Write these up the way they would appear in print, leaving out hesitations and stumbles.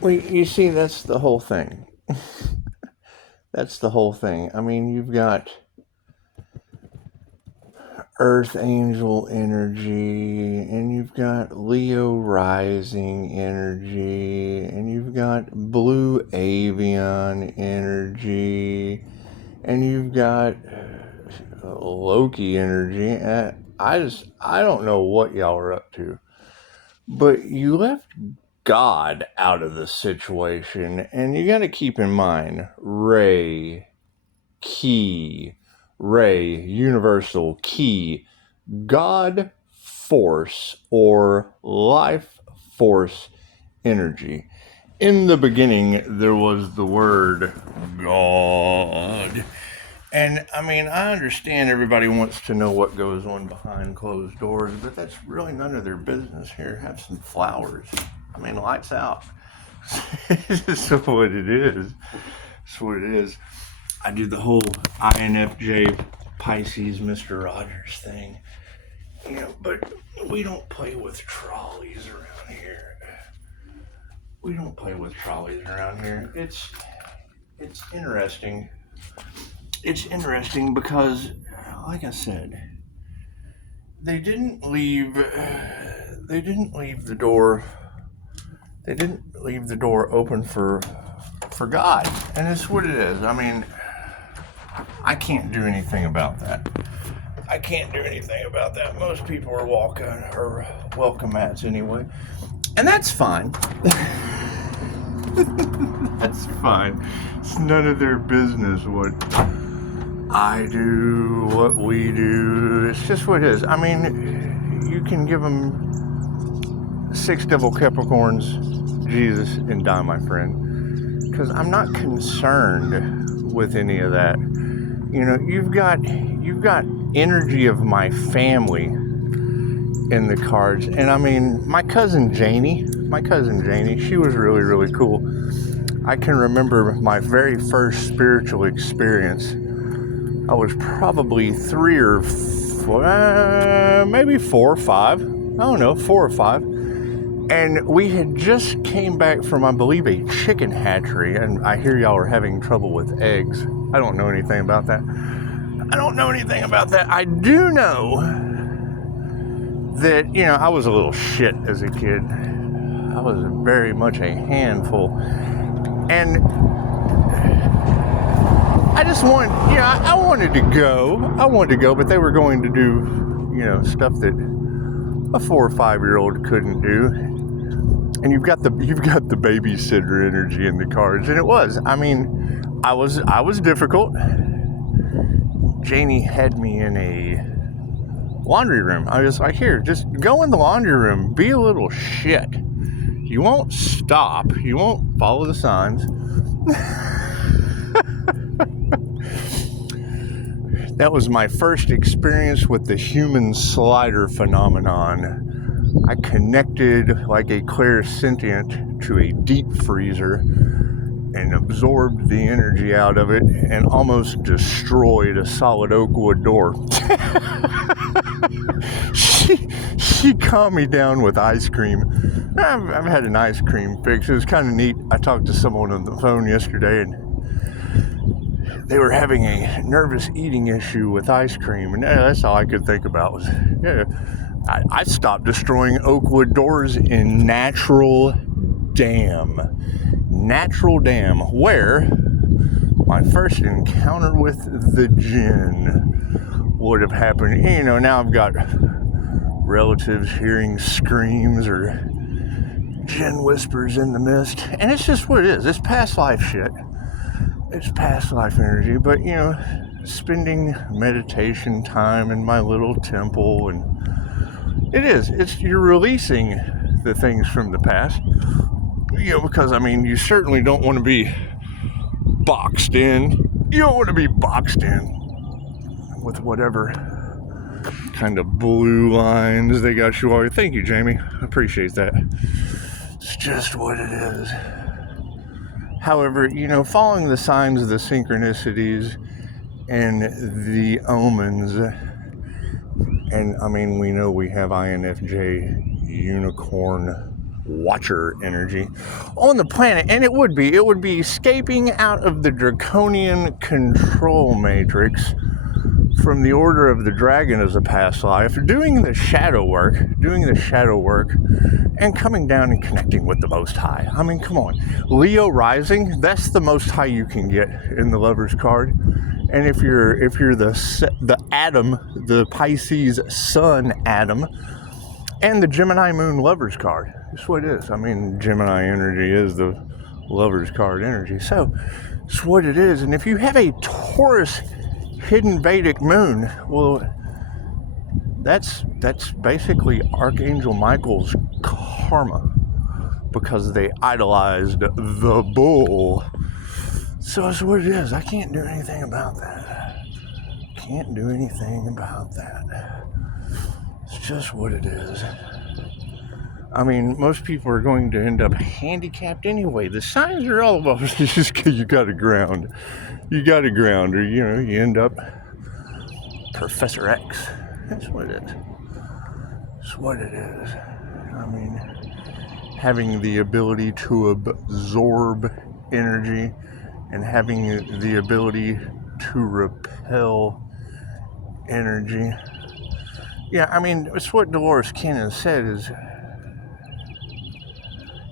Well, you see, that's the whole thing. That's the whole thing. I mean, you've got Earth Angel energy, and you've got Leo Rising energy, and you've got Blue Avian energy, and you've got Loki energy. I don't know what y'all are up to, but you left God out of the situation, and you got to keep in mind Ray, universal key, God force or life force energy. In the beginning, there was the word God. And I mean, I understand everybody wants to know what goes on behind closed doors, but that's really none of their business here. Have some flowers. I mean, lights out. It's what it is. It's what it is. I do the whole INFJ Pisces Mr. Rogers thing. You know, but we don't play with trolleys around here. We don't play with trolleys around here. It's interesting. It's interesting because, like I said, they didn't leave the door. They didn't leave the door open for God, and it's what it is. I mean, I can't do anything about that. I can't do anything about that. Most people are welcome mats anyway, and that's fine. That's fine. It's none of their business what I do, what we do. It's just what it is. I mean, you can give them 6 devil Capricorns, Jesus, and die, my friend, because I'm not concerned with any of that. You know, you've got energy of my family in the cards, and I mean, my cousin Janie, she was really, really cool. I can remember my very first spiritual experience. I was probably 3 or 4, maybe 4 or 5. I don't know, 4 or 5. And we had just came back from, I believe, a chicken hatchery, and I hear y'all are having trouble with eggs. I don't know anything about that. I do know that, you know, I was a little shit as a kid. I was very much a handful. And I just I wanted to go, but they were going to do, you know, stuff that a 4 or 5-year-old couldn't do. And you've got the babysitter energy in the cards, and it was. I mean, I was difficult. Janie had me in a laundry room. I was like, here, just go in the laundry room, be a little shit. You won't stop. You won't follow the signs. That was my first experience with the human slider phenomenon. I connected like a clairsentient to a deep freezer and absorbed the energy out of it and almost destroyed a solid oak wood door. She calmed me down with ice cream. I've had an ice cream fix. It was kind of neat. I talked to someone on the phone yesterday, and they were having a nervous eating issue with ice cream, and that's all I could think about was, I stopped destroying oak wood doors in Natural Dam, where my first encounter with the djinn would have happened. You know, now I've got relatives hearing screams or djinn whispers in the mist, and it's just what it is. It's past life shit. It's past life energy, but, you know, spending meditation time in my little temple, and you're releasing the things from the past, you know, because, I mean, you certainly don't want to be boxed in. You don't want to be boxed in with whatever kind of blue lines they got you all. Thank you, Jamie. I appreciate that. It's just what it is. However, you know, following the signs of the synchronicities and the omens, and I mean, we know we have INFJ unicorn watcher energy on the planet, and it would be escaping out of the draconian control matrix from the Order of the Dragon as a past life, doing the shadow work, and coming down and connecting with the Most High. I mean, come on. Leo rising, that's the Most High you can get in the Lover's card. And if you're the Atom, the Pisces Sun Atom, and the Gemini Moon Lover's card, that's what it is. I mean, Gemini energy is the Lover's card energy. So, it's what it is. And if you have a Taurus hidden Vedic moon, well, that's basically Archangel Michael's karma, because they idolized the bull. So that's what it is. I can't do anything about that. It's just what it is. I mean, most people are going to end up handicapped anyway. The signs are all about just you got to ground. You got to ground, or you end up Professor X. That's what it is. It's what it is. I mean, having the ability to absorb energy and having the ability to repel energy. Yeah, I mean, it's what Dolores Cannon said is,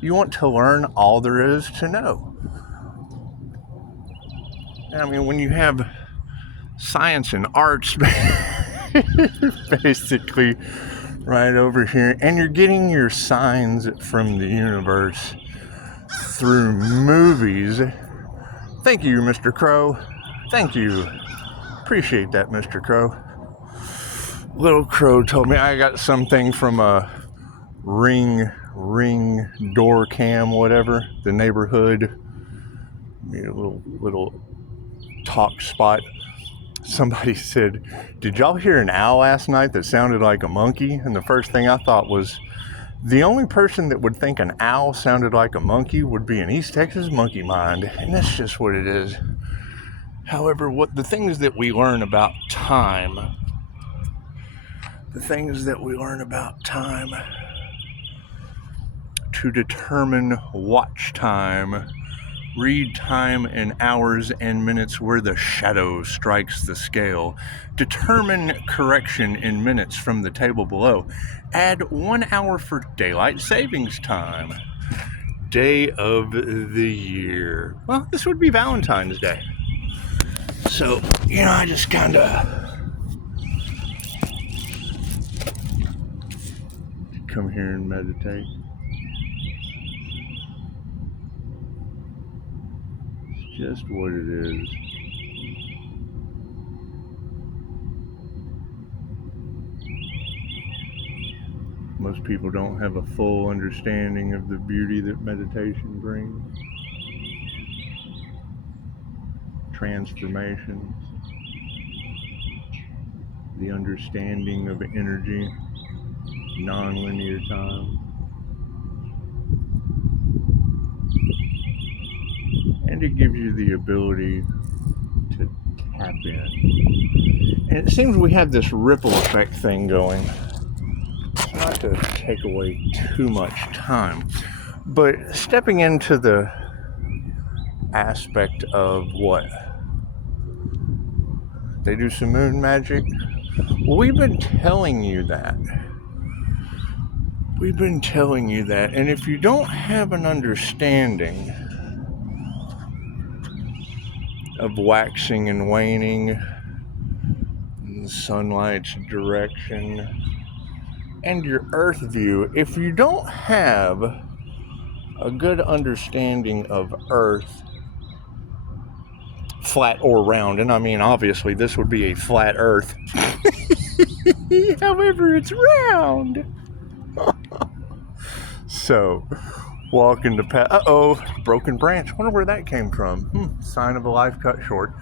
you want to learn all there is to know. I mean, when you have science and arts basically right over here, and you're getting your signs from the universe through movies. Thank you, Mr. Crow. Thank you. Appreciate that, Mr. Crow. Little Crow told me I got something from a ring door cam, whatever, the neighborhood, little talk spot. Somebody said, did y'all hear an owl last night that sounded like a monkey? And the first thing I thought was, the only person that would think an owl sounded like a monkey would be an East Texas monkey mind. And that's just what it is. However, the things that we learn about time, to determine watch time, read time in hours and minutes where the shadow strikes the scale, determine correction in minutes from the table below, add 1 hour for daylight savings time, day of the year. Well, this would be Valentine's Day. So, I just kind of come here and meditate. It's just what it is. Most people don't have a full understanding of the beauty that meditation brings. Transformations, the understanding of energy, non-linear time, and it gives you the ability to tap in. And it seems we have this ripple effect thing going. Not to take away too much time, but stepping into the aspect of what? They do some moon magic. Well, we've been telling you that. And if you don't have an understanding of waxing and waning, and the sunlight's direction, and your earth view, if you don't have a good understanding of earth, flat or round, and I mean, obviously, this would be a flat earth. However, it's round. So, walking to broken branch. Wonder where that came from. Sign of a life cut short.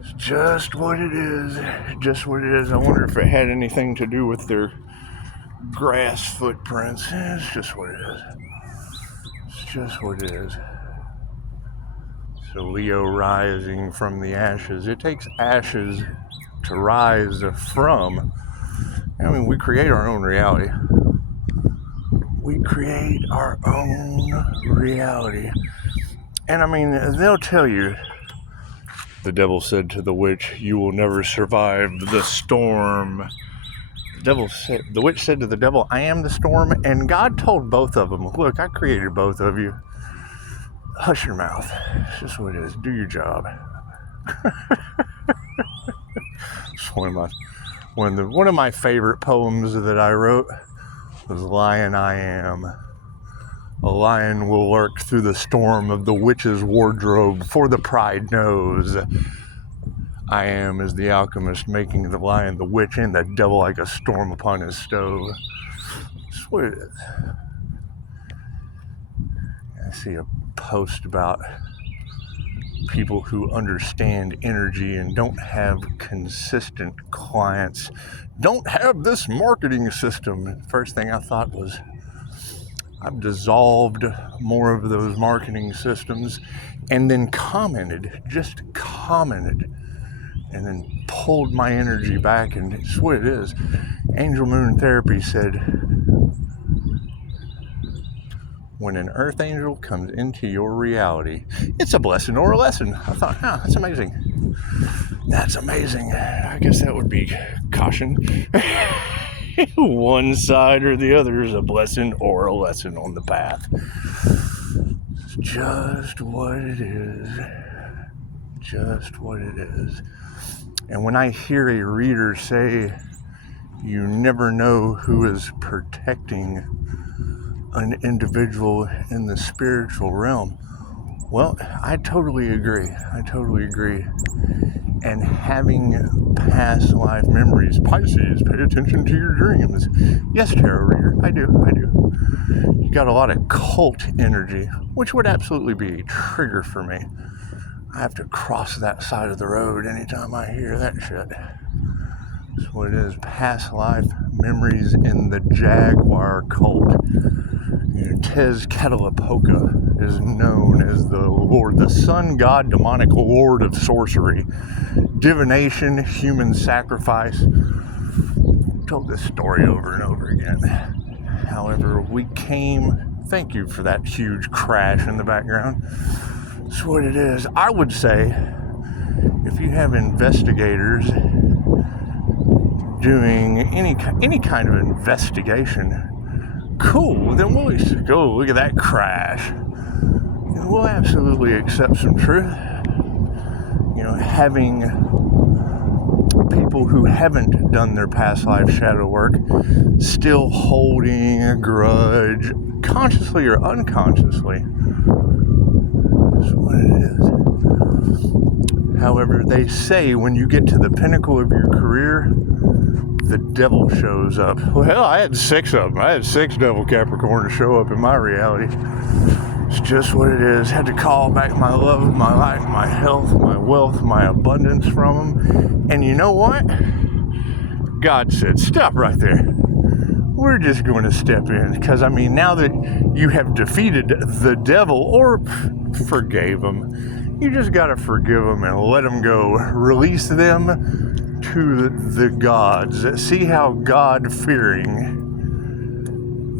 It's just what it is. I wonder if it had anything to do with their grass footprints. It's just what it is. So Leo rising from the ashes. It takes ashes to rise from. I mean, we create our own reality. We create our own reality. And I mean, they'll tell you, the devil said to the witch, you will never survive the storm. The witch said to the devil, I am the storm. And God told both of them, look, I created both of you. Hush your mouth. It's just what it is. Do your job. One of my favorite poems that I wrote was Lion I Am. A lion will lurk through the storm of the witch's wardrobe, for the pride knows. I am as the alchemist, making the lion the witch and the devil like a storm upon his stove. That's what it is. I see a post about people who understand energy and don't have consistent clients, don't have this marketing system. First thing I thought was, I've dissolved more of those marketing systems, and then just commented, and then pulled my energy back, and it's what it is. Angel Moon Therapy said, when an earth angel comes into your reality, it's a blessing or a lesson. I thought, that's amazing. That's amazing. I guess that would be caution. One side or the other is a blessing or a lesson on the path. It's just what it is. Just what it is. And when I hear a reader say, you never know who is protecting an individual in the spiritual realm, well, I totally agree. And having past life memories, Pisces, pay attention to your dreams. Yes, tarot reader, I do. You got a lot of cult energy, which would absolutely be a trigger for me. I have to cross that side of the road anytime I hear that shit. That's what it is. Past life memories in the Jaguar cult. Tez Catalapoca is known as the Lord, the sun god, demonic lord of sorcery, divination, human sacrifice. Told this story over and over again. However, thank you for that huge crash in the background. That's what it is. I would say, if you have investigators doing any kind of investigation, cool, then we'll go look at that crash. And we'll absolutely accept some truth. Having people who haven't done their past life shadow work still holding a grudge, consciously or unconsciously. That's what it is. However, they say when you get to the pinnacle of your career, the devil shows up. Well, I had 6 of them. I had 6 devil Capricorn to show up in my reality. It's just what it is. Had to call back my love, my life, my health, my wealth, my abundance from them. And you know what? God said, stop right there. We're just going to step in. Because, now that you have defeated the devil or forgave him, you just got to forgive them and let them go. Release them to the gods. See how God-fearing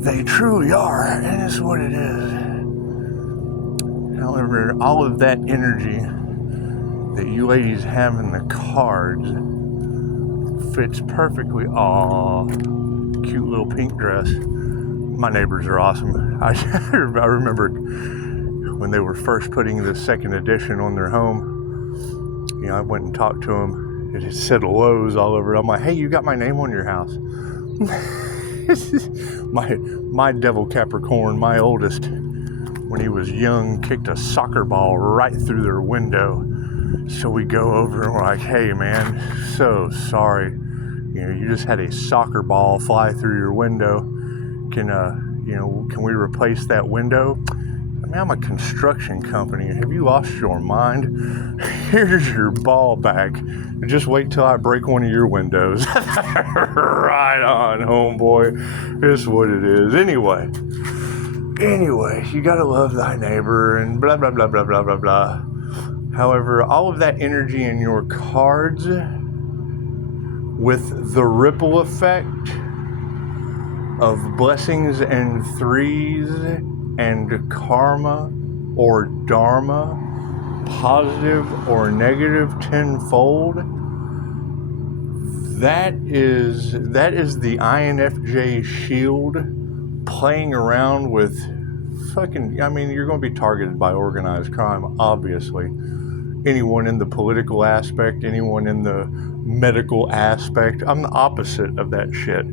they truly are, and it's what it is. However, all of that energy that you ladies have in the cards fits perfectly. Aw, cute little pink dress. My neighbors are awesome. I remember when they were first putting the 2nd edition on their home, I went and talked to them. It said Lowe's all over it. I'm like, hey, you got my name on your house. my devil Capricorn, my oldest, when he was young, kicked a soccer ball right through their window. So we go over and we're like, hey man, so sorry. You just had a soccer ball fly through your window. Can we replace that window? I'm a construction company. Have you lost your mind? Here's your ball back. Just wait till I break one of your windows. Right on, homeboy. It's what it is. Anyway, you gotta love thy neighbor and blah, blah, blah, blah, blah, blah, blah. However, all of that energy in your cards with the ripple effect of blessings and threes and karma or dharma, positive or negative tenfold. That is the INFJ shield playing around with fucking, I mean, you're going to be targeted by organized crime, obviously. Anyone in the political aspect, anyone in the medical aspect. I'm the opposite of that shit.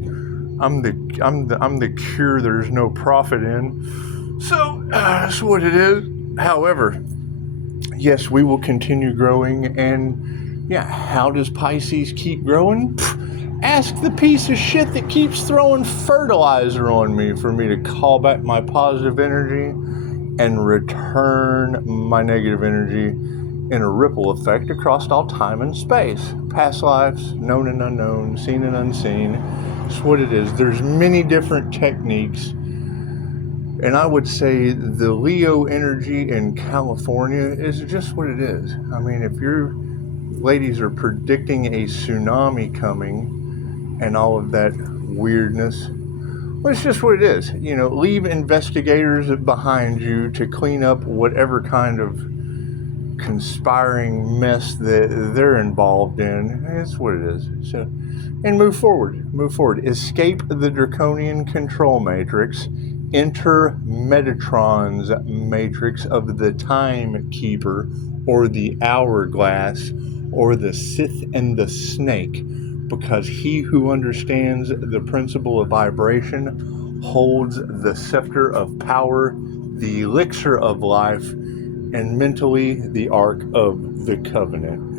I'm the cure there's no profit in. So that's what it is. However, yes, we will continue growing. And yeah, how does Pisces keep growing? Ask the piece of shit that keeps throwing fertilizer on me for me to call back my positive energy and return my negative energy in a ripple effect across all time and space. Past lives, known and unknown, seen and unseen. It's what it is. There's many different techniques. And I would say the Leo energy in California is just what it is. I mean, if your ladies are predicting a tsunami coming and all of that weirdness, well, it's just what it is. You know, leave investigators behind you to clean up whatever kind of conspiring mess that they're involved in. It's what it is. So, and move forward. Escape the draconian control matrix. Enter Metatrons matrix of the timekeeper, or the hourglass, or the Scythe and the snake, because he who understands the principle of vibration holds the scepter of power, the elixir of life, and mentally the Ark of the Covenant.